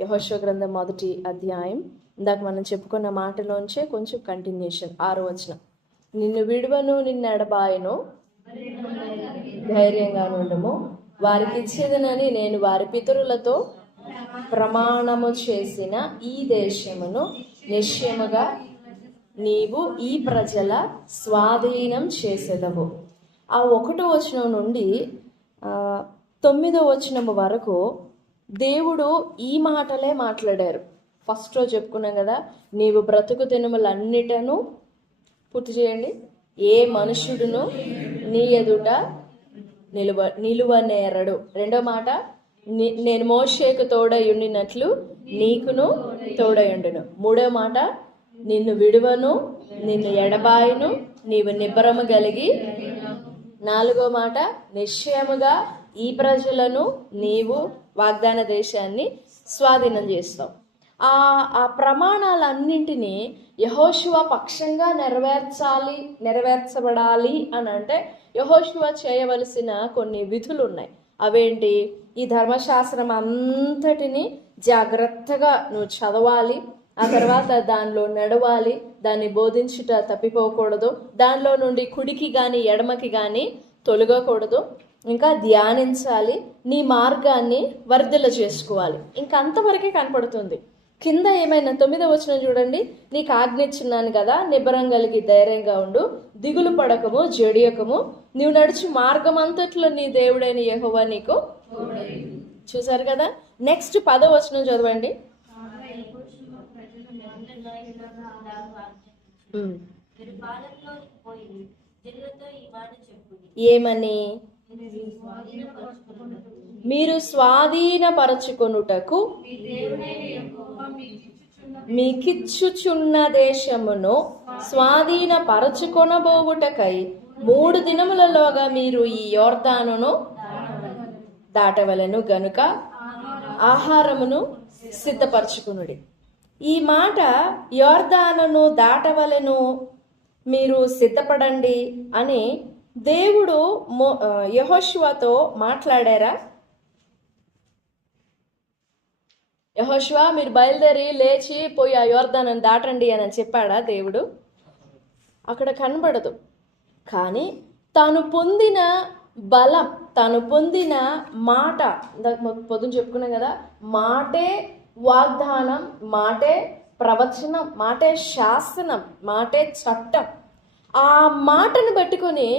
యెహోషువ గ్రంథం 1వ అధ్యాయం. ఇందాక మనం చెప్పుకున్న మాటలోంచే కొంచెం కంటిన్యూషన్. 6వ వచనం. నిన్ను విడువను, నిన్ను ఎడబాయను, ధైర్యంగా నుండుము. వారికి ఇచ్చేదనని నేను వారి పితరులతో ప్రమాణము చేసిన ఈ దేశమును నిశ్చయముగా నీవు ఈ ప్రజల స్వాధీనం చేసేదవు. ఆ 1వ వచనం నుండి 9వ వచనం వరకు దేవుడు ఈ మాటలే మాట్లాడారు. ఫస్ట్ రోజు చెప్పుకున్నాం కదా, నీవు బ్రతుకు దినములన్నిటను పూర్తి చేయండి, ఏ మనుషుడును నీ ఎదుట నిలువనేరడు. రెండో మాట, నేను మోషేకు తోడై ఉండినట్లు నీకును తోడై ఉండును. మూడో మాట, నిన్ను విడువను, నిన్ను ఎడబాయను, నీవు నిబ్బరము కలిగి. నాలుగో మాట, నిశ్చయముగా ఈ ప్రజలను నీవు వాగ్దాన దేశాన్ని స్వాధీనం చేస్తావు. ఆ ప్రమాణాలన్నింటినీ యెహోషువ పక్షంగా నెరవేర్చబడాలి అని అంటే యెహోషువ చేయవలసిన కొన్ని విధులు ఉన్నాయి. అవేంటి? ఈ ధర్మశాస్త్రం అంతటిని జాగ్రత్తగా నువ్వు చదవాలి, ఆ తర్వాత దానిలో నడవాలి, దాన్ని బోధించుట తప్పిపోకూడదు, దానిలో నుండి కుడికి కానీ ఎడమకి కానీ తొలగకూడదు, ఇంకా ధ్యానించాలి, నీ మార్గాన్ని వర్ధిల్ల చేసుకోవాలి. ఇంకా అంతవరకే కనపడుతుంది. కింద ఏమైనా 9వ వచనం చూడండి, నీకు ఆజ్ఞించున్నాను కదా, నిబ్బరం కలిగి ధైర్యంగా ఉండు, దిగులు పడకము, జడియకము, నీవు నడుచు మార్గం అంతట్లో నీ దేవుడైన యెహోవా నీకు. చూసారు కదా. నెక్స్ట్ 10వ వచనం చదవండి. ఏమని? మీరు స్వాధీనపరచుకొనుటకు మీకిచ్చుచున్న దేశమును స్వాధీనపరచుకొనబోవుటకై 3 దినములలోగా మీరు ఈ యోర్దానును దాటవలెను గనుక ఆహారమును సిద్ధపరచుకునుడి. ఈ మాట యోర్దానును దాటవలెను, మీరు సిద్ధపడండి అని దేవుడు యెహోషువతో మాట్లాడారా? యెహోషువ, మీరు బయలుదేరి లేచి పోయి ఆ యోర్దానును దాటండి అని చెప్పాడా దేవుడు? అక్కడ కనబడదు. కానీ తాను పొందిన బలం, తాను పొందిన మాట, పొద్దున చెప్పుకున్నాం కదా, మాటే వాగ్దానం, మాటే ప్రవచనం, మాటే శాసనం, మాటే చట్టం. ఆ మాటను పెట్టుకుని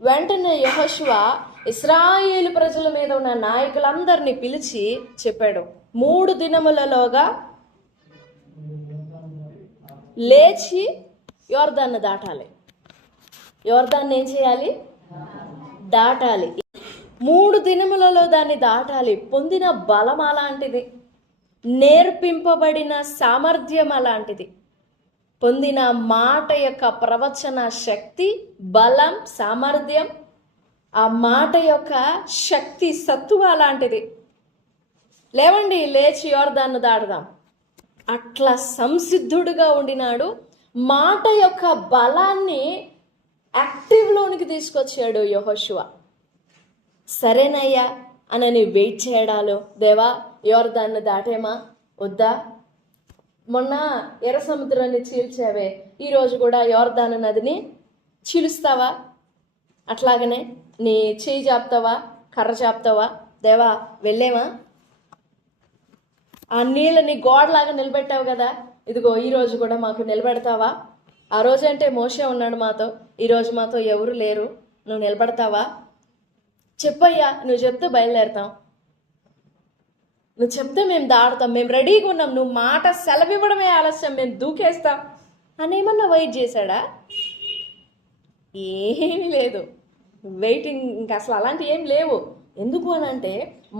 వెంటనే యెహోషువ ఇశ్రాయేలు ప్రజల మీద ఉన్న నాయకులందరినీ పిలిచి చెప్పాడు, 3 దినములలోగా లేచి యోర్దాన్ని దాటాలి. యోర్దాన్ని ఏం చేయాలి? దాటాలి. 3 దినములలో దాన్ని దాటాలి. పొందిన బలం అలాంటిది, నేర్పింపబడిన సామర్థ్యం అలాంటిది, పొందిన మాట యొక్క ప్రవచన శక్తి, బలం, సామర్థ్యం, ఆ మాట యొక్క శక్తి, సత్తువ అలాంటిది. లేవండి, లేచి యోర్దాను దాటుదాం. అట్లా సంసిద్ధుడుగా ఉండినాడు. మాట యొక్క బలాన్ని యాక్టివ్లోనికి తీసుకొచ్చాడు యెహోషువ. సరేనయ్యా అని వెయిట్ చేయడాలు, దేవా యోర్దాన్ని దాటేమా వద్దా? మొన్న ఎర్ర సముద్రాన్ని చీల్చావే, ఈరోజు కూడా యోర్దాను నదిని చీలుస్తావా? అట్లాగనే నీ చేయి చాపుతావా, కర్ర చాపుతావా? దేవా వెళ్ళేమా? ఆ నీళ్ళని గోడలాగా నిలబెట్టావు కదా, ఇదిగో ఈరోజు కూడా మాకు నిలబెడతావా? ఆ రోజు అంటే మోషే ఉన్నాడు మాతో, ఈరోజు మాతో ఎవరు లేరు, నువ్వు నిలబడతావా? చెప్పయ్యా, నువ్వు చెప్తే బయలుదేరుతాం, నువ్వు చెప్తే మేము దాడుతాం, మేము రెడీగా ఉన్నాం, నువ్వు మాట సెలవివ్వడమే ఆలస్యం, మేము దూకేస్తాం అని ఏమన్నా వెయిట్ చేశాడా? ఏమీ లేదు, వెయిటింగ్ ఇంకా అసలు అలాంటివి ఏం లేవు. ఎందుకు అని అంటే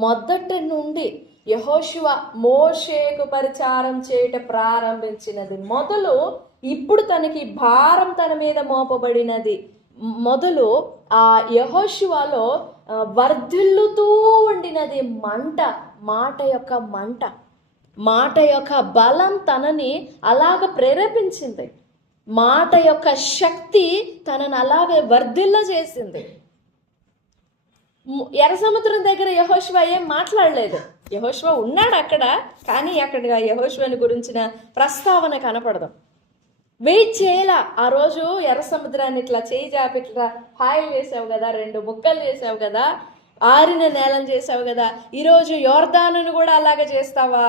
మొదటి నుండి యెహోషువ మోషేకు పరిచారం చేయట ప్రారంభించినది మొదలు ఇప్పుడు తనకి భారం తన మీద మోపబడినది మొదలు ఆ యెహోషువలో వర్ధిల్లుతూ ఉండినది మంట, మాట యొక్క మంట, మాట యొక్క బలం తనని అలాగ ప్రేరేపించింది. మాట యొక్క శక్తి తనను అలాగే వర్ధిల్ల చేసింది. ఎర్ర సముద్రం దగ్గర యెహోషువ ఏం మాట్లాడలేదు. యెహోషువ ఉన్నాడు అక్కడ, కానీ అక్కడ యెహోషువని గురించిన ప్రస్తావన కనపడదు. వెయిట్ చేయాల. ఆ రోజు ఎర్ర సముద్రాన్ని ఇట్లా చేయి జాపి ఇట్లా పాయలు చేసావు కదా, 2 ముక్కలు చేసావు కదా, ఆరిన నేలం చేసావు కదా, ఈరోజు యోర్దానును కూడా అలాగే చేస్తావా?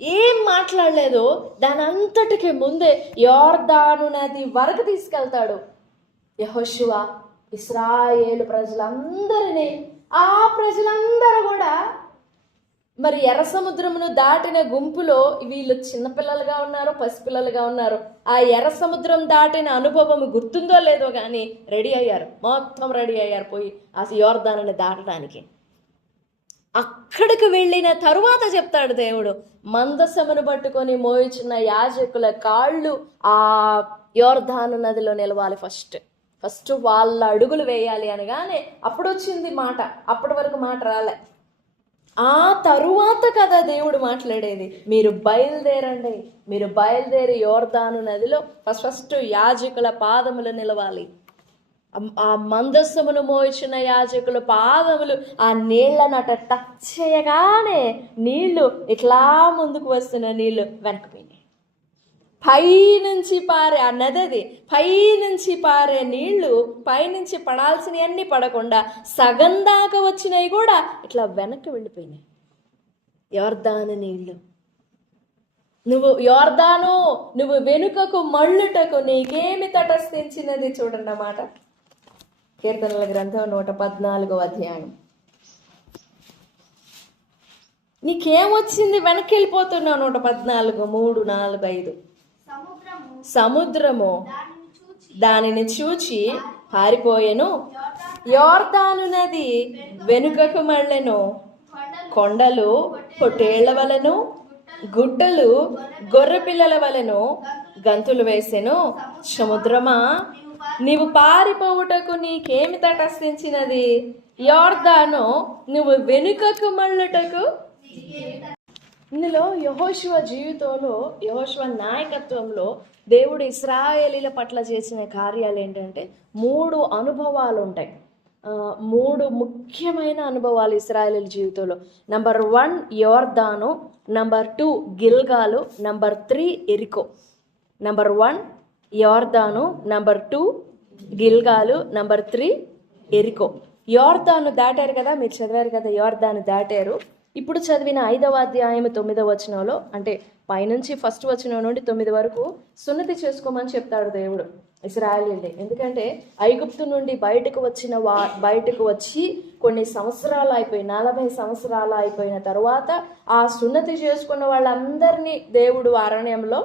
ఏం మాట్లాడలేదు. దాని అంతటికి ముందే యోర్దాను నది వరకు తీసుకెళ్తాడు యెహోషువ ఇశ్రాయేలు ప్రజలందరినీ. ఆ ప్రజలందరూ కూడా మరి ఎర్ర సముద్రమును దాటిన గుంపులో వీళ్ళు చిన్నపిల్లలుగా ఉన్నారు, పసిపిల్లలుగా ఉన్నారు. ఆ ఎర్ర సముద్రం దాటిన అనుభవం గుర్తుందో లేదో కానీ రెడీ అయ్యారు, మొత్తం రెడీ అయ్యారు పోయి ఆ యోర్దానుని దాటడానికి. అక్కడికి వెళ్ళిన తరువాత చెప్తాడు దేవుడు, మందసమును పట్టుకొని మోయిచున్న యాజకుల కాళ్ళు ఆ యోర్దాను నదిలో నిలవాలి. ఫస్ట్ వాళ్ళ అడుగులు వేయాలి అనగానే అప్పుడు వచ్చింది మాట. అప్పటి వరకు మాట రాలే. ఆ తరువాత కదా దేవుడు మాట్లాడేది. మీరు బయలుదేరండి, మీరు బయలుదేరి యోర్దాను నదిలో ఫస్ట్ యాజకుల పాదములు నిలవాలి. ఆ మందస్సమును మోయించిన యాజకుల పాదములు ఆ నీళ్లనట టచ్ చేయగానే నీళ్లు ఇట్లా ముందుకు వస్తున్న నీళ్లు వెనక్కిపోయినాయి. పైనుంచి పారే ఆ నది, పైనుంచి పారే నీళ్లు పైనుంచి పడాల్సినవన్నీ పడకుండా సగం దాకా వచ్చినవి కూడా ఇట్లా వెనక్కి వెళ్ళిపోయినాయి. యోర్దాను నీళ్లు. యోర్దాను నువ్వు వెనుకకు మళ్ళుటకు నీకేమి తటస్థించినది? చూడండి అన్నమాట. కీర్తనల గ్రంథం 114వ అధ్యాయం. నీకేమొచ్చింది? వెనక్కి వెళ్ళిపోతున్నావు. 114, 3, 4, 5. సముద్రము దానిని చూచి పారిపోయెను, యోర్దాను నది వెనుకకు మళ్ళెను, కొండలు పొట్టేళ్ల వలెను, గుట్టలు గొర్రె పిల్లల వలెను గంతులు వేసెను. సముద్రమా నీవు పారిపోవుటకు నీకేమి తటస్థించినది? యోర్దాను నువ్వు వెనుకకు మళ్ళుటకు. ఇందులో యెహోషువ జీవితంలో, యెహోషువ నాయకత్వంలో దేవుడు ఇశ్రాయేలీల పట్ల చేసిన కార్యాలు ఏంటంటే 3 అనుభవాలు ఉంటాయి. 3 ముఖ్యమైన అనుభవాలు ఇశ్రాయేలీల జీవితంలో. నంబర్ 1 యోర్దాను, నంబర్ 2 గిల్గాలు, నంబర్ 3 ఎరికో. నంబర్ 1 యోర్దాను, నంబర్ 2 గిల్గాలు, నంబర్ 3 ఎరికో. యోర్దాను దాటారు కదా, మీరు చదివారు కదా, యోర్దాను దాటారు. ఇప్పుడు చదివిన 5వ అధ్యాయం 9వ వచనంలో, అంటే పైనుంచి 1st వచనం నుండి 9 వరకు సున్నతి చేసుకోమని చెప్తాడు దేవుడు ఇశ్రాయేలీయుల్ని. ఎందుకంటే ఐగుప్తు నుండి బయటకు వచ్చి కొన్ని సంవత్సరాలు అయిపోయి 40 సంవత్సరాలు అయిపోయిన తర్వాత ఆ సున్నతి చేసుకున్న వాళ్ళందరినీ దేవుడు అరణ్యంలో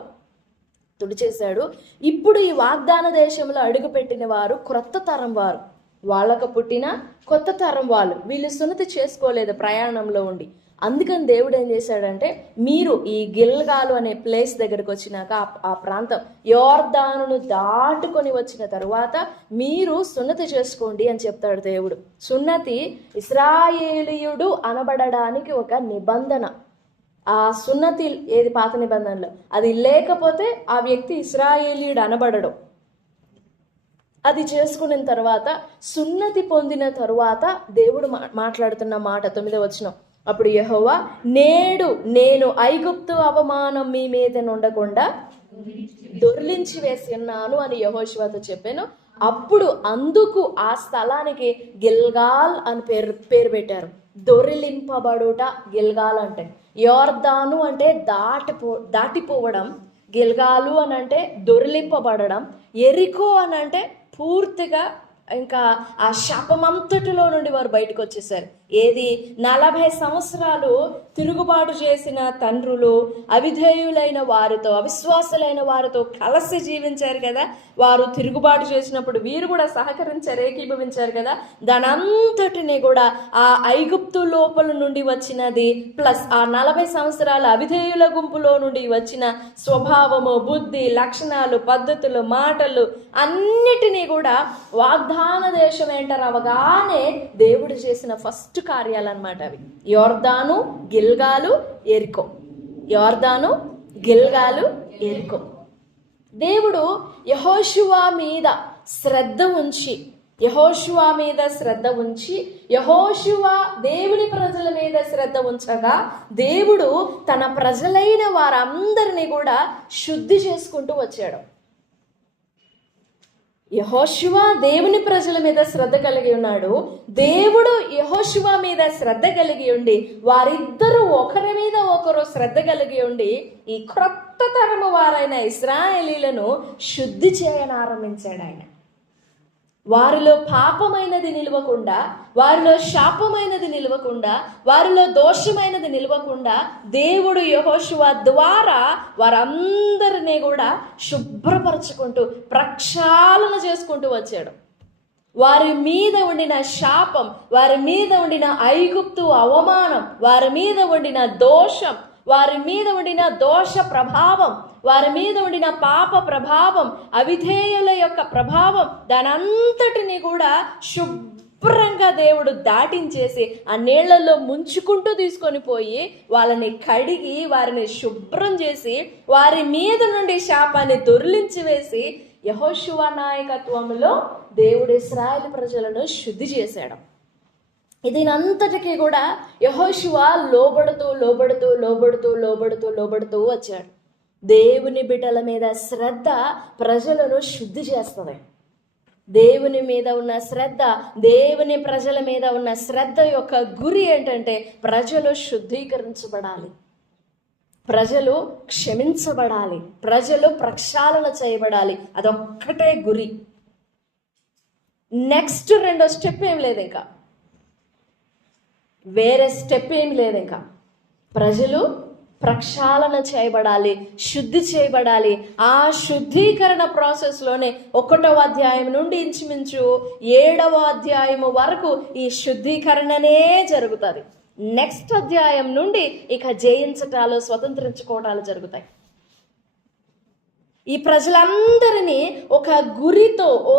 తుడిచేశాడు. ఇప్పుడు ఈ వాగ్దాన దేశంలో అడుగుపెట్టిన వారు క్రొత్త తరం వారు, వాళ్ళకు పుట్టిన కొత్త తరం వాళ్ళు. వీళ్ళు సున్నతి చేసుకోలేదు ప్రయాణంలో ఉండి. అందుకని దేవుడు ఏం చేశాడంటే, మీరు ఈ గిల్గాలు అనే ప్లేస్ దగ్గరకు వచ్చినాక, ఆ ప్రాంతం యోర్దానును దాటుకొని వచ్చిన తరువాత మీరు సున్నతి చేసుకోండి అని చెప్తాడు దేవుడు. సున్నతి ఇశ్రాయేలీయుడు అనబడడానికి ఒక నిబంధన. ఆ సున్నతి ఏది పాత నిబంధనలో, అది లేకపోతే ఆ వ్యక్తి ఇశ్రాయేలీయుడు అనబడడు. అది చేసుకున్న తర్వాత, సున్నతి పొందిన తరువాత దేవుడు మాట్లాడుతున్న మాట 9వ వచనం. అప్పుడు యెహోవా, నేడు నేను ఐగుప్తు అవమానం మీ మీద నుండకుండా దొర్లించి వేసి ఉన్నాను అని యెహోషువతో చెప్పాను. అప్పుడు అందుకు ఆ స్థలానికి గిల్గాల్ అని పేరు పెట్టారు. దొరిలింపబడుట గిల్గాల్ అంటే. యోర్దాను అంటే దాటిపోవడం, గిల్గాలు అని అంటే దొరిలింపబడడం, ఎరికో అని అంటే పూర్తిగా ఇంకా ఆ శాపమంతటిలో నుండి వారు బయటకు వచ్చేసారు. ఏది 40 సంవత్సరాలు తిరుగుబాటు చేసిన తండ్రులు అవిధేయులైన వారితో, అవిశ్వాసులైన వారితో కలిసి జీవించారు కదా. వారు తిరుగుబాటు చేసినప్పుడు వీరు కూడా సహకరించారు, ఏకీభవించారు కదా. దాని అంతటిని కూడా ఆ ఐగుప్తు లోపల నుండి వచ్చినది ప్లస్ ఆ 40 సంవత్సరాల అవిధేయుల గుంపులో నుండి వచ్చిన స్వభావము, బుద్ధి, లక్షణాలు, పద్ధతులు, మాటలు అన్నిటినీ కూడా వాగ్దాన దేశం ఎంటర్ అవగానే దేవుడు చేసిన ఫస్ట్ కార్యాలన్నమాట అవి. యోర్దాను, గిల్గాలు, ఎరికో. యోర్దాను, గిల్గాలు, ఎరికో. దేవుడు యెహోషువ మీద శ్రద్ధ ఉంచి యెహోషువ మీద శ్రద్ధ ఉంచి యెహోషువ దేవుని ప్రజల మీద శ్రద్ధ ఉంచగా దేవుడు తన ప్రజలైన వారందరినీ కూడా శుద్ధి చేసుకుంటూ వచ్చాడు. యెహోషువ దేవుని ప్రజల మీద శ్రద్ధ కలిగి ఉన్నాడు. దేవుడు యెహోషువ మీద శ్రద్ధ కలిగి ఉండి వారిద్దరూ ఒకరి మీద ఒకరు శ్రద్ధ కలిగి ఉండి ఈ క్రొత్త తరము వారైన ఇశ్రాయేలీలను శుద్ధి చేయనారంభించాడు ఆయన. వారిలో పాపమైనది నిలవకుండా, వారిలో శాపమైనది నిలవకుండా, వారిలో దోషమైనది నిలవకుండా దేవుడు యెహోషువ ద్వారా వారందరినీ కూడా శుభ్రపరచుకుంటూ ప్రక్షాళన చేసుకుంటూ వచ్చాడు. వారి మీద ఉండిన శాపం, వారి మీద ఉండిన ఐగుప్తు అవమానం, వారి మీద ఉండిన దోషం, వారి మీద ఉండిన దోష ప్రభావం, వారి మీద ఉండిన పాప ప్రభావం, అవిధేయుల యొక్క ప్రభావం, దానంతటిని కూడా శుభ్రంగా దేవుడు దాటించేసి ఆ నీళ్లలో ముంచుకుంటూ తీసుకొని పోయి వాళ్ళని కడిగి వారిని శుభ్రం చేసి వారి మీద నుండి శాపాన్ని దొర్లించి వేసి యెహోషువ నాయకత్వంలో దేవుడు ఇశ్రాయేలు ప్రజలను శుద్ధి చేశాడు. దీనంతటికీ కూడా యెహోషువ లోబడుతూ లోబడుతూ లోబడుతూ లోబడుతూ లోబడుతూ వచ్చాడు. దేవుని బిడ్డల మీద శ్రద్ధ ప్రజలను శుద్ధి చేస్తుంది. దేవుని మీద ఉన్న శ్రద్ధ, దేవుని ప్రజల మీద ఉన్న శ్రద్ధ యొక్క గురి ఏంటంటే ప్రజలు శుద్ధీకరించబడాలి, ప్రజలు క్షమించబడాలి, ప్రజలు ప్రక్షాళన చేయబడాలి. అదొక్కటే గురి. నెక్స్ట్ రెండో స్టెప్ ఏం లేదు, ఇంకా వేరే స్టెప్ ఏం లేదు. ఇంకా ప్రజలు ప్రక్షాళన చేయబడాలి, శుద్ధి చేయబడాలి. ఆ శుద్ధీకరణ ప్రాసెస్లోనే 1వ అధ్యాయం నుండి ఇంచుమించు 7వ అధ్యాయం వరకు ఈ శుద్ధీకరణనే జరుగుతుంది. నెక్స్ట్ అధ్యాయం నుండి ఇక జయించటాలు, స్వతంత్రించుకోవటాలు జరుగుతాయి. ఈ ప్రజలందరినీ ఒక గురితో, ఓ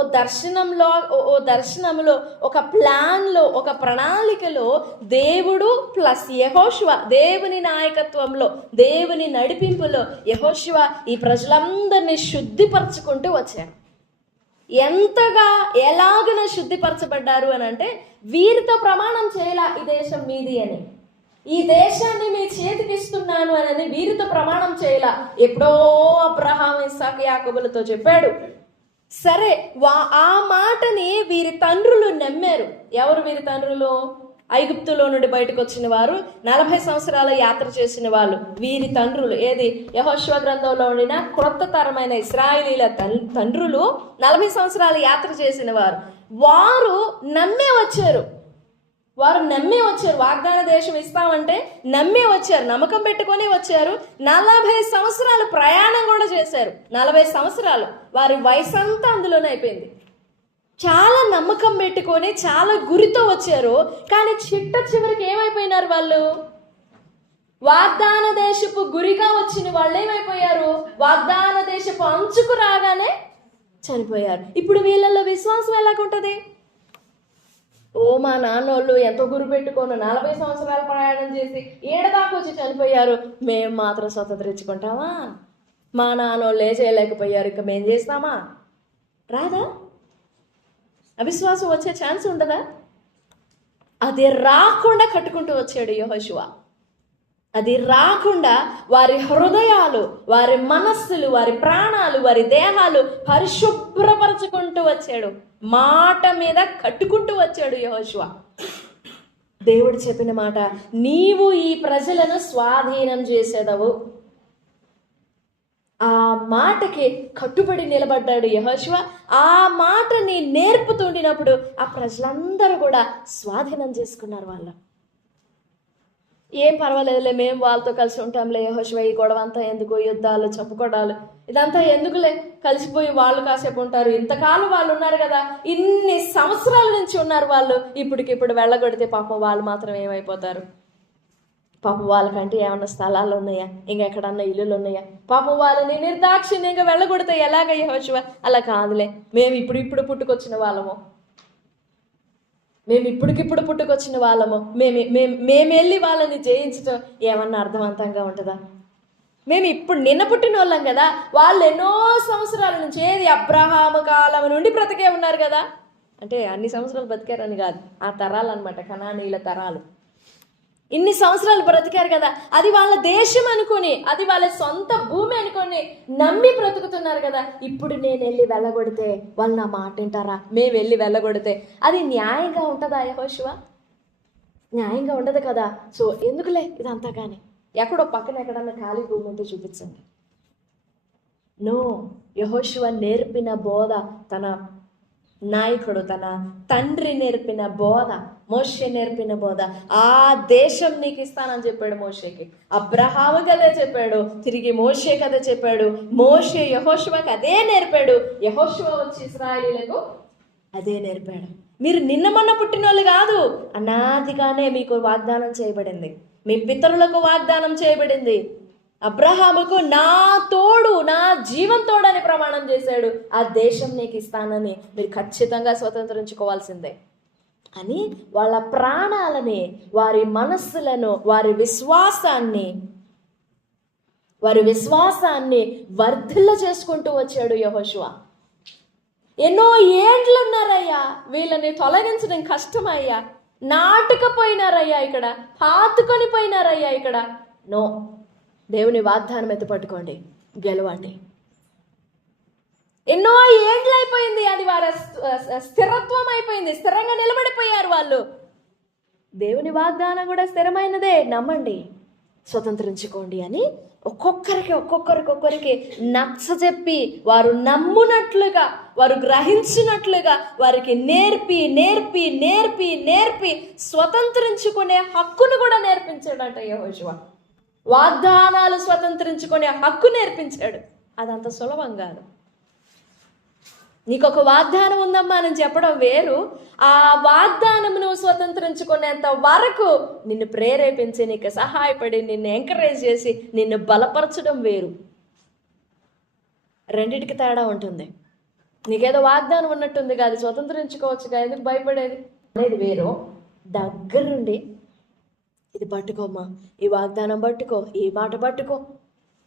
దర్శనంలో, ఒక ప్లాన్లో, ఒక ప్రణాళికలో దేవుడు ప్లస్ యెహోషువ, దేవుని నాయకత్వంలో, దేవుని నడిపింపులో యెహోషువ ఈ ప్రజలందరినీ శుద్ధిపరచుకుంటూ వచ్చారు. ఎంతగా ఎలాగన శుద్ధిపరచబడ్డారు అని అంటే, వీరితో ప్రమాణం చేయాల ఈ దేశం మీది అని, ఈ దేశాన్ని మీ చేతికి ఇస్తున్నాను అని వీరితో ప్రమాణం చేయాల. ఎప్పుడో అబ్రహాము, ఇస్సాకు, యాకోబులతో చెప్పాడు. సరే, ఆ మాటని వీరి తండ్రులు నమ్మారు. ఎవరు వీరి తండ్రులు? ఐగుప్తులో నుండి బయటకు వచ్చిన వారు, 40 సంవత్సరాల యాత్ర చేసిన వాళ్ళు వీరి తండ్రులు. ఏది? యెహోషువ గ్రంథంలో ఉండిన క్రొత్త తరమైన ఇశ్రాయేలీల తండ్రులు 40 సంవత్సరాల యాత్ర చేసిన వారు. వారు నమ్మే వచ్చారు. వాగ్దాన దేశం ఇస్తామంటే నమ్మే వచ్చారు, నమ్మకం పెట్టుకొని వచ్చారు. 40 సంవత్సరాలు ప్రయాణం కూడా చేశారు. 40 సంవత్సరాలు వారి వయసు అంతా అందులోనే అయిపోయింది. చాలా నమ్మకం పెట్టుకొని చాలా గురితో వచ్చారు. కానీ చివరికి ఏమైపోయినారు వాళ్ళు? వాగ్దాన దేశపు గురిగా వచ్చిన వాళ్ళు ఏమైపోయారు? వాగ్దాన దేశపు అంచుకు రాగానే చనిపోయారు. ఇప్పుడు వీళ్ళల్లో విశ్వాసం ఎలాగుంటది? మా నాన్నోళ్ళు ఎంతో గురి పెట్టుకొని 40 సంవత్సరాలు ప్రయాణం చేసి ఏడదాకా వచ్చి చనిపోయారు, మేము మాత్రం స్వతంత్రించుకుంటామా? మా నాన్నోళ్ళే చేయలేకపోయారు, ఇక మేము చేస్తామా? రాదా? అవిశ్వాసం వచ్చే ఛాన్స్ ఉండదా? అది రాకుండా కట్టుకుంటూ వచ్చాడు యెహోషువ. అది రాకుండా వారి హృదయాలు, వారి మనస్సులు, వారి ప్రాణాలు, వారి దేహాలు పరిశుభ్రపరచుకుంటూ వచ్చాడు. మాట మీద కట్టుకుంటూ వచ్చాడు యెహోషువ. దేవుడు చెప్పిన మాట, నీవు ఈ ప్రజలను స్వాధీనం చేసేదవు. ఆ మాటకి కట్టుబడి నిలబడ్డాడు యెహోషువ. ఆ మాటని నేర్పుతుండినప్పుడు ఆ ప్రజలందరూ కూడా స్వాధీనం చేసుకున్నారు. వాళ్ళు ఏం పర్వాలేదులే, మేము వాళ్ళతో కలిసి ఉంటాంలే, యెహోషువ ఈ గొడవ అంతా ఎందుకు, యుద్ధాలు, చెప్పుకోవడాలు, ఇదంతా ఎందుకులే, కలిసిపోయి వాళ్ళు కాసేపు ఉంటారు. ఇంతకాలం వాళ్ళు ఉన్నారు కదా, ఇన్ని సంవత్సరాల నుంచి ఉన్నారు వాళ్ళు, ఇప్పటికిప్పుడు వెళ్ళగొడితే పాపం వాళ్ళు మాత్రం ఏమైపోతారు? పాపం వాళ్ళకంటే ఏమన్నా స్థలాలు ఉన్నాయా? ఇంకెక్కడన్నా ఇల్లులు ఉన్నాయా? పాపం వాళ్ళని నిర్దాక్షిణ్యంగా వెళ్ళగొడితే ఎలాగ యెహోషువ? అలా కాదులే, మేము ఇప్పుడు పుట్టుకొచ్చిన వాళ్ళము, మేము ఇప్పటికిప్పుడు పుట్టుకొచ్చిన వాళ్ళము, మేము వెళ్ళి వాళ్ళని జయించడం ఏమన్నా అర్థవంతంగా ఉంటుందా? మేము ఇప్పుడు నిన్న పుట్టిన వాళ్ళం కదా, వాళ్ళు ఎన్నో సంవత్సరాల నుంచి, ఏది అబ్రహాము కాలం నుండి బ్రతికే ఉన్నారు కదా, అంటే అన్ని సంవత్సరాలు బతికారని కాదు, ఆ తరాలు అనమాట, కనానీయుల తరాలు. ఇన్ని సంవత్సరాలు బ్రతికారు కదా, అది వాళ్ళ దేశం అనుకుని, అది వాళ్ళ సొంత భూమి అనుకొని నమ్మి బ్రతుకుతున్నారు కదా. ఇప్పుడు నేను వెళ్ళి వెళ్ళగొడితే వాళ్ళు నా మాట వింటారా? మేము వెళ్ళి వెళ్ళగొడితే అది న్యాయంగా ఉంటుందా యెహోషువ? న్యాయంగా ఉండదు కదా. సో ఎందుకులే ఇదంతా. కానీ ఎక్కడో పక్కన ఎక్కడన్నా ఖాళీ భూమి ఉంటే చూపించండి. నో, యెహోషువ నేర్పిన బోధ, తన నాయకుడు, తన తండ్రి నేర్పిన బోధ, మోషే నేర్పిన బోధ, ఆ దేశం నీకు ఇస్తానని చెప్పాడు మోషేకి. అబ్రహాము కదే చెప్పాడు, తిరిగి మోషే కదే చెప్పాడు. మోషే యెహోషువకి అదే నేర్పాడు, యెహోషువ వచ్చి ఇశ్రాయేలీయులకు అదే నేర్పాడు. మీరు నిన్న మొన్న పుట్టిన వాళ్ళు కాదు, అనాదిగానే మీకు వాగ్దానం చేయబడింది, మీ పితరులకు వాగ్దానం చేయబడింది. అబ్రహాముకు నా తోడు, నా జీవం తోడు అని ప్రమాణం చేశాడు. ఆ దేశం నీకు ఇస్తానని, మీరు ఖచ్చితంగా స్వతంత్రించుకోవాల్సిందే అని వాళ్ళ ప్రాణాలని, వారి మనస్సులను, వారి విశ్వాసాన్ని వర్ధిల్ల చేసుకుంటూ వచ్చాడు యెహోషువ. ఎన్నో ఏండ్లు ఉన్నారయ్యా, వీళ్ళని తొలగించడం కష్టమయ్యా, నాటుకపోయినారయ్యా, ఇక్కడ పాతుకొని పోయినారయ్యా. ఇక్కడ నో, దేవుని వాగ్దానం ఎత్తుపట్టుకోండి, గెలవండి. ఎన్నో ఏండ్లు అయిపోయింది, అది వారి స్థిరత్వం అయిపోయింది, స్థిరంగా నిలబడిపోయారు వాళ్ళు. దేవుని వాగ్దానం కూడా స్థిరమైనదే, నమ్మండి, స్వతంత్రించుకోండి అని ఒక్కొక్కరికి నచ్చజెప్పి, వారు నమ్మునట్లుగా, వారు గ్రహించినట్లుగా వారికి నేర్పి నేర్పి నేర్పి నేర్పి స్వతంత్రించుకునే హక్కును కూడా నేర్పించాడట యెహోషువ. వాగ్దానాలు స్వతంత్రించుకునే హక్కు నేర్పించాడు. అదంత సులభం కాదు. నీకొక వాగ్దానం ఉందమ్మా అని చెప్పడం వేరు, ఆ వాగ్దానము నువ్వు స్వతంత్రించుకునేంత వరకు నిన్ను ప్రేరేపించి, నీకు సహాయపడి, నిన్ను ఎంకరేజ్ చేసి, నిన్ను బలపరచడం వేరు. రెండిటికి తేడా ఉంటుంది. నీకేదో వాగ్దానం ఉన్నట్టుంది కాదు, స్వతంత్రించుకోవచ్చుగా, ఎందుకు భయపడేది అనేది వేరు. దగ్గరుండి ఇది పట్టుకోమ్మా, ఈ వాగ్దానం పట్టుకో, ఈ మాట పట్టుకో,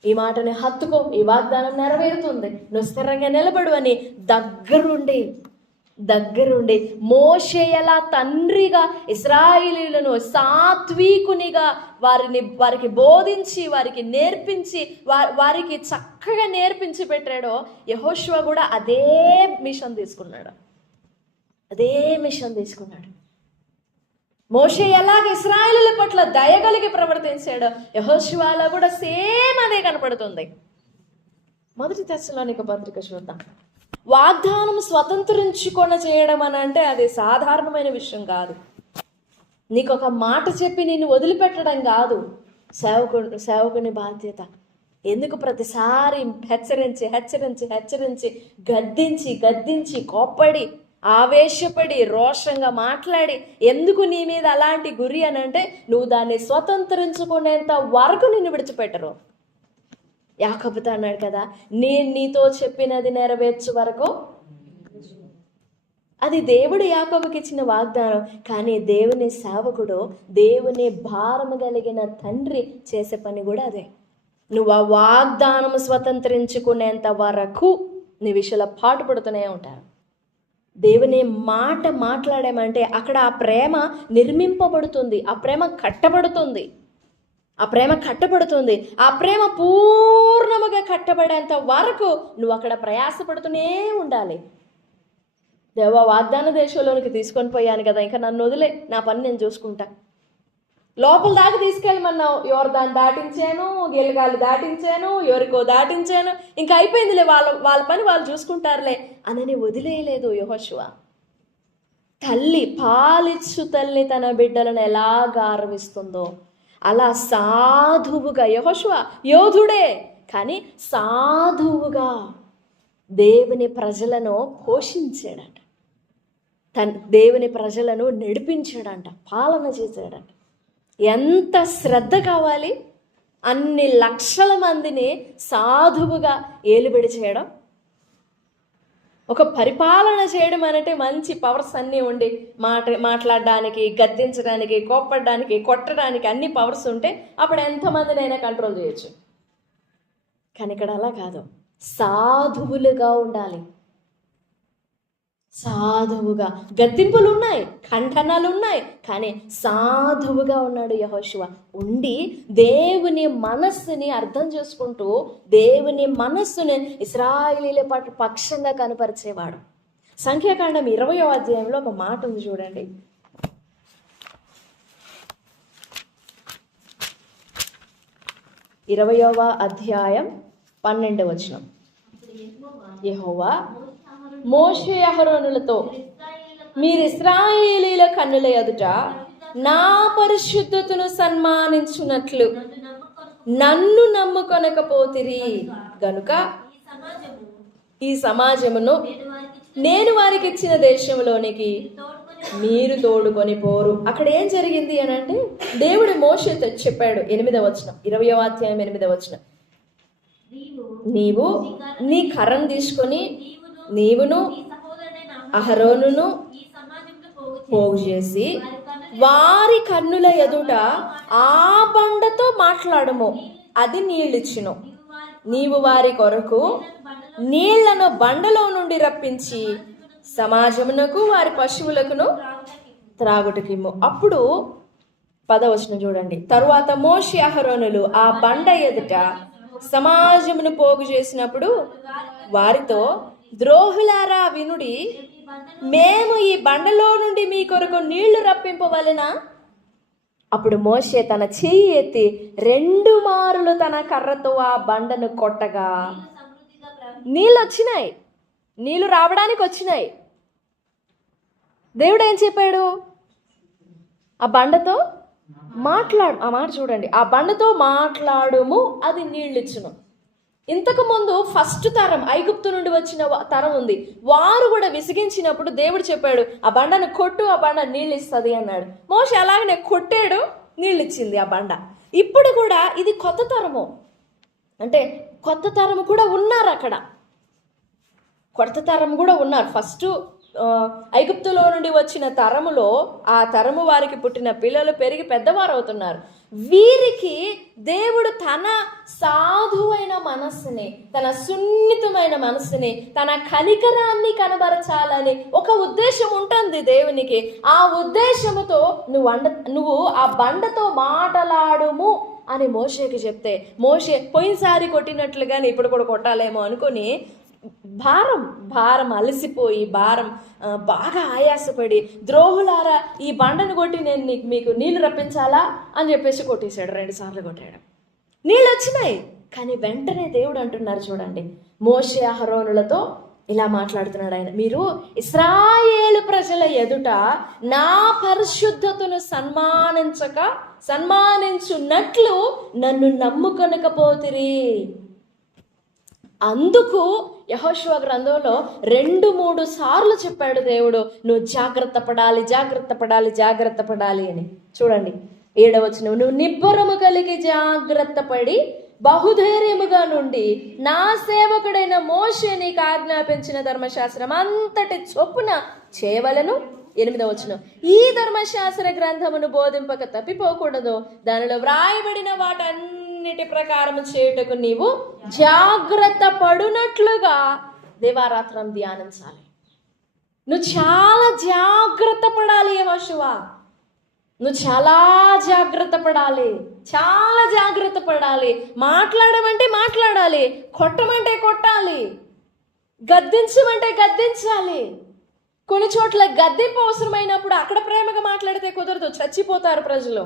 ఈ మాటని హత్తుకో, ఈ వాగ్దానం నెరవేరుతుంది, నువ్వు స్థిరంగా నిలబడు అని దగ్గరుండి మోషే ఎలా తండ్రిగా ఇశ్రాయేలీయులను సాత్వికునిగా వారికి బోధించి, వారికి నేర్పించి, వారికి చక్కగా నేర్పించి పెట్టాడో, యెహోషువ కూడా అదే మిషన్ తీసుకున్నాడు. మోషే ఎలాగ ఇశ్రాయేలీయుల పట్ల దయగలిగి ప్రవర్తించాడో, యెహోషువలో కూడా సేమ్ అదే కనపడుతుంది. 1 తెస్సలోనిక పత్రిక చూద్దాం. వాగ్దానం స్వతంత్రించుకొని చేయడం అని అంటే అది సాధారణమైన విషయం కాదు. నీకు ఒక మాట చెప్పి నిన్ను వదిలిపెట్టడం కాదు సేవకుని బాధ్యత. ఎందుకు ప్రతిసారి హెచ్చరించి గద్దించి కోప్పడి, ఆవేశపడి, రోషంగా మాట్లాడి, ఎందుకు నీ మీద అలాంటి గురి అని అంటే, నువ్వు దాన్ని స్వతంత్రించుకునేంత వరకు నిన్ను విడిచిపెట్టరు. యాకోబుతో అన్నాడు కదా, నేను నీతో చెప్పినది నెరవేర్చు వరకు. అది దేవుడు యాకోబుకి ఇచ్చిన వాగ్దానం. కానీ దేవుని సేవకుడు, దేవుని భారము కలిగిన తండ్రి చేసే పని కూడా అదే. నువ్వు ఆ వాగ్దానం స్వతంత్రించుకునేంత వరకు నీ విషయంలో పాటుపడుతూనే ఉంటారు. దేవుని మాట మాట్లాడామంటే అక్కడ ఆ ప్రేమ నిర్మింపబడుతుంది, ఆ ప్రేమ కట్టబడుతుంది. ఆ ప్రేమ పూర్ణముగా కట్టబడేంత వరకు నువ్వు అక్కడ ప్రయాసపడుతూనే ఉండాలి. దేవా, వాగ్దాన దేశంలోనికి తీసుకొని పోయాను కదా, ఇంకా నన్ను వదిలే, నా పని నేను చూసుకుంటా. లోపల దాకా తీసుకెళ్ళమన్నావు, యోర్దాను దాటించాను, గిల్గాలు దాటించాను, ఎవరికో దాటించాను, ఇంకా అయిపోయిందిలే, వాళ్ళ పని వాళ్ళు చూసుకుంటారులే అని వదిలేయలేదు యెహోషువ. పాలిచ్చు తల్లి తన బిడ్డలను ఎలా గౌరవిస్తుందో అలా సాధువుగా, యెహోషువ యోధుడే కానీ సాధువుగా దేవుని ప్రజలను పోషించాడంట, దేవుని ప్రజలను నడిపించాడంట, పాలన చేశాడంట. ఎంత శ్రద్ధ కావాలి అన్ని లక్షల మందిని సాధువుగా ఏలుబడి చేయడం. ఒక పరిపాలన చేయడం అంటే మంచి పవర్స్ అన్నీ ఉండి మాట్లాడడానికి, గద్దించడానికి, కోప్పడడానికి, కొట్టడానికి అన్ని పవర్స్ ఉంటే అప్పుడు ఎంతమందినైనా కంట్రోల్ చేయొచ్చు. కానీ ఇక్కడ అలా కాదు, సాధువులుగా ఉండాలి. సాధువుగా. గద్దింపులు ఉన్నాయి, ఖండనాలు ఉన్నాయి, కానీ సాధువుగా ఉన్నాడు యెహోషువ. ఉండి దేవుని మనస్సుని అర్థం చేసుకుంటూ దేవుని మనస్సుని ఇశ్రాయేలీల పక్షంగా కనపరిచేవాడు. సంఖ్యాకాండం 20వ అధ్యాయంలో ఒక మాట ఉంది చూడండి. 20వ అధ్యాయం 12వ వచనం. యెహోవా మోషే అహరోనులతో, మీరు ఇశ్రాయేలీల కన్నుల ఎదుట నా పరిశుద్ధతను సన్మానించున్నట్లు నన్ను నమ్ముకొనకపోతిరి గనుక ఈ సమాజమును నేను వారికి ఇచ్చిన దేశంలోనికి మీరు తోడుకొని పోరు. అక్కడ ఏం జరిగింది అని అంటే, దేవుడు మోషేతో చెప్పాడు. 8వ వచనం, 20వ అధ్యాయం 8వ వచనం. నీవు నీ కర్రను తీసుకొని నీవును అహరోనును పోగు చేసి వారి కన్నుల ఎదుట ఆ బండతో మాట్లాడము, అది నీళ్ళిచ్చును. నీవు వారి కొరకు నీళ్లను బండలో నుండి రప్పించి సమాజమునకు వారి పశువులకును త్రాగుటకిమ్ము. అప్పుడు 10వ వచనం చూడండి. తరువాత మోషే అహరోనులు ఆ బండ ఎదుట సమాజమును పోగు చేసినప్పుడు వారితో, ద్రోహులారా వినుడి, మేము ఈ బండలో నుండి మీ కొరకు నీళ్లు రప్పింపవలెనా? అప్పుడు మోషే తన చెయ్యి ఎత్తి 2 మారులు తన కర్రతో ఆ బండను కొట్టగా నీళ్ళు వచ్చినాయి, నీళ్లు రావడానికి వచ్చినాయి. దేవుడు ఏం చెప్పాడు? ఆ బండతో మాట్లాడు, ఆ మాట చూడండి, ఆ బండతో మాట్లాడుము, అది నీళ్ళిచ్చును. ఇంతకు ముందు ఫస్ట్ తరం ఐగుప్తు నుండి వచ్చిన తరం ఉంది, వారు కూడా విసిగించినప్పుడు దేవుడు చెప్పాడు, ఆ బండను కొట్టు, ఆ బండ నీళ్ళు ఇస్తుంది అన్నాడు. మోషే అలాగనే కొట్టాడు, నీళ్ళు ఇచ్చింది ఆ బండ. ఇప్పుడు కూడా ఇది కొత్త తరము, అంటే కొత్త తరం కూడా ఉన్నారు అక్కడ, కొత్త తరం కూడా ఉన్నారు. ఫస్ట్ ఐగుప్తులో నుండి వచ్చిన తరములో ఆ తరము వారికి పుట్టిన పిల్లలు పెరిగి పెద్దవారు అవుతున్నారు. వీరికి దేవుడు తన సాధువైన మనస్సుని, తన సున్నితమైన మనస్సుని, తన కనికరాన్ని ఒక ఉద్దేశం ఉంటుంది దేవునికి. ఆ ఉద్దేశముతో నువ్వు ఆ బండతో మాట్లాడుము అని మోషేకి చెప్తే, మోషే పోయినసారి కొట్టినట్లుగానే ఇప్పుడు కూడా కొట్టాలేమో అనుకుని భారం అలసిపోయి బాగా ఆయాసపడి, ద్రోహులారా ఈ బండను కొట్టి నేను మీకు నీళ్లు రప్పించాలా అని చెప్పేసి కొట్టేశాడు. 2 సార్లు కొట్టాడు, నీళ్ళు వచ్చినాయి. కానీ వెంటనే దేవుడు అంటున్నారు చూడండి, మోషే అహరోనులతో ఇలా మాట్లాడుతున్నాడు ఆయన, మీరు ఇశ్రాయేలు ప్రజల ఎదుట నా పరిశుద్ధతను సన్మానించున్నట్లు నన్ను నమ్ముకొనకపోతిరి. అందుకు యెహోషువ గ్రంథంలో 2-3 సార్లు చెప్పాడు దేవుడు, నువ్వు జాగ్రత్త పడాలి అని. చూడండి 7వ వచనం, నువ్వు నిబ్బరము కలిగి జాగ్రత్త పడి బహుధైర్యముగా నుండి నా సేవకుడైన మోషే నీకు ఆజ్ఞాపించిన ధర్మశాస్త్రం అంతటి చొప్పున చేయవలెను. 8వ వచనం, ఈ ధర్మశాస్త్ర గ్రంథమును బోధింపక తప్పిపోకూడదు, దానిలో వ్రాయబడిన వాటన్నిటి ప్రకారం చేయుటకు నీవు జాగ్రత్త పడునట్లుగా దివారాత్రం ధ్యానించాలి. నువ్వు చాలా జాగ్రత్త పడాలి యెహోషువ, నువ్వు చాలా జాగ్రత్త పడాలి. మాట్లాడమంటే మాట్లాడాలి, కొట్టమంటే కొట్టాలి, గద్దించమంటే గద్దించాలి. కొన్ని చోట్ల గద్దింపు అవసరమైనప్పుడు అక్కడ ప్రేమగా మాట్లాడితే కుదరదు, చచ్చిపోతారు ప్రజలు.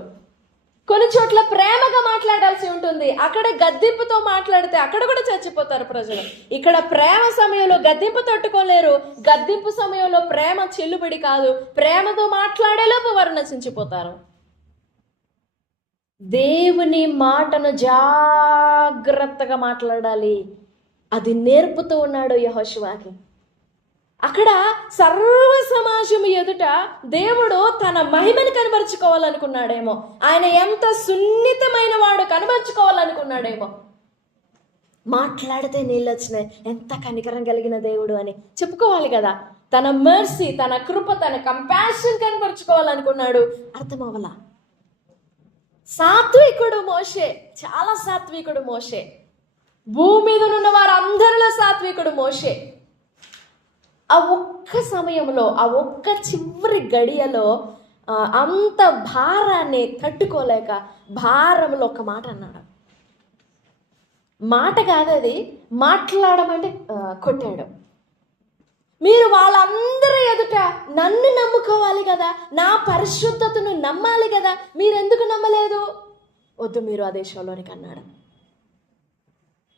కొన్ని చోట్ల ప్రేమగా మాట్లాడాల్సి ఉంటుంది, అక్కడ గద్దింపుతో మాట్లాడితే అక్కడ కూడా చచ్చిపోతారు ప్రజలు. ఇక్కడ ప్రేమ సమయంలో గద్దింపు తట్టుకోలేరు, గద్దింపు సమయంలో ప్రేమ చెల్లుబడి కాదు, ప్రేమతో మాట్లాడేలోపు వారు నశించిపోతారు. దేవుని మాటను జాగ్రత్తగా మాట్లాడాలి, అది నేర్పుతూ ఉన్నాడు యెహోషువకి. అక్కడ సర్వ సమాజం ఎదుట దేవుడు తన మహిమను కనబరుచుకోవాలనుకున్నాడేమో, ఆయన ఎంత సున్నితమైన వాడు కనబరుచుకోవాలనుకున్నాడేమో. మాట్లాడితే నీళ్ళు వచ్చినాయి, ఎంత కనికరం కలిగిన దేవుడు అని చెప్పుకోవాలి కదా. తన మెర్సీ, తన కృప, తన కంపాషన్ కనబరుచుకోవాలనుకున్నాడు, అర్థమవలా. సాత్వికుడు మోషే, చాలా సాత్వికుడు మోషే, భూమి మీద ఉన్న వారందరిలో సాత్వికుడు మోషే. ఆ ఒక్క సమయంలో, ఆ ఒక్క చివరి గడియలో అంత భారాన్ని తట్టుకోలేక భారంలో ఒక మాట అన్నాడు. మాట కాదది, మాట్లాడమంటే కొట్టాడు. మీరు వాళ్ళందరి ఎదుట నన్ను నమ్ముకోవాలి కదా, నా పరిశుద్ధతను నమ్మాలి కదా, మీరెందుకు నమ్మలేదు? వద్దు, మీరు ఆ దేశంలోనికి అన్నాడు.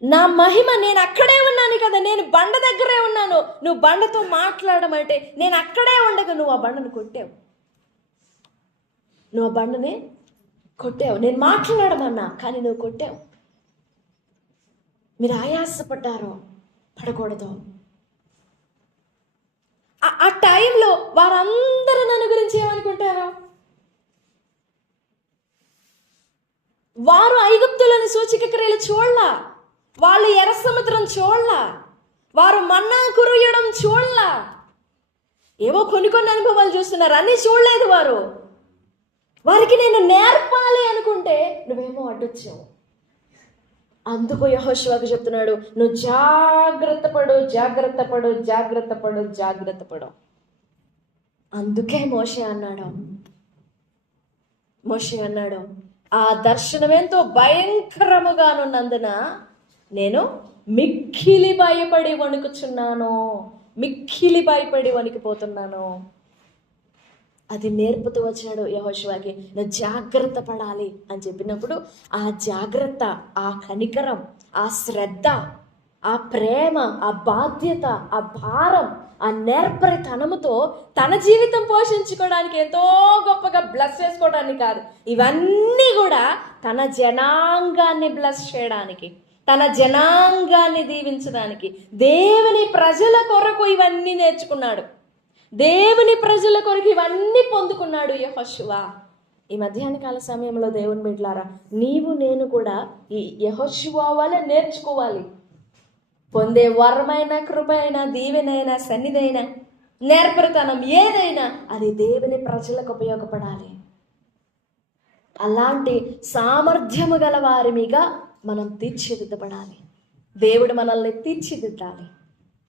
నా మహిమ, నేను అక్కడే ఉన్నాను కదా, నేను బండ దగ్గరే ఉన్నాను, నువ్వు బండతో మాట్లాడమంటే నేను అక్కడే ఉండగా నువ్వు ఆ బండను కొట్టావు, నువ్వు ఆ బండని కొట్టావు. నేను మాట్లాడమన్నా కానీ నువ్వు కొట్టావు. మీరు ఆయాసపడ్డారు, పడకూడదు. ఆ టైంలో వారందరూ నన్ను గురించి ఏమనుకుంటారు? వారు ఐగుప్తులోని సూచక క్రియలు చూడలా, వాళ్ళు ఎర్ర సముద్రం చూడలా, వారు మన్నా కురియడం చూడలా, ఏవో కొన్ని అనుభవాలు చూస్తున్నారు, అన్నీ చూడలేదు వారు. వారికి నేను నేర్పాలి అనుకుంటే నువ్వేమో అడ్డొచ్చావు. అందుకు యెహోషువకు చెప్తున్నాడు, నువ్వు జాగ్రత్త పడు, జాగ్రత్త పడు, జాగ్రత్త పడు, జాగ్రత్త పడు. అందుకే మోషే అన్నాడు, ఆ దర్శనం ఎంతో భయంకరముగానున్నందున నేను మిక్కిలి భయపడి వణుకుచున్నాను, మిక్కిలి భయపడి వణికిపోతున్నాను. అది నేర్పుతూ వచ్చాడు యెహోషువకి. నువ్వు జాగ్రత్త పడాలి అని చెప్పినప్పుడు ఆ జాగ్రత్త, ఆ కనికరం, ఆ శ్రద్ధ, ఆ ప్రేమ, ఆ బాధ్యత, ఆ భారం, ఆ నేర్పరితనముతో తన జీవితం పోషించుకోవడానికి, ఎంతో గొప్పగా బ్లెస్ చేసుకోవడానికి కాదు, ఇవన్నీ కూడా తన జనాంగాన్ని బ్లెస్ చేయడానికి, తన జనాంగాన్ని దీవించడానికి, దేవుని ప్రజల కొరకు ఇవన్నీ నేర్చుకున్నాడు, దేవుని ప్రజల కొరకు ఇవన్నీ పొందుకున్నాడు యెహోషువ. ఈ మధ్యాహ్న కాల సమయంలో దేవుని బిడ్డలారా, నీవు నేను కూడా ఈ యెహోషువ వలె నేర్చుకోవాలి. పొందే వరమైన, కృప అయినా, దీవెనైనా, సన్నిధైనా, నేర్పరితనం ఏదైనా అది దేవుని ప్రజలకు ఉపయోగపడాలి. అలాంటి సామర్థ్యము గల వారిమిగా మనం తీర్చిదిద్దబడాలి. దేవుడు మనల్ని తీర్చిదిద్దాలి.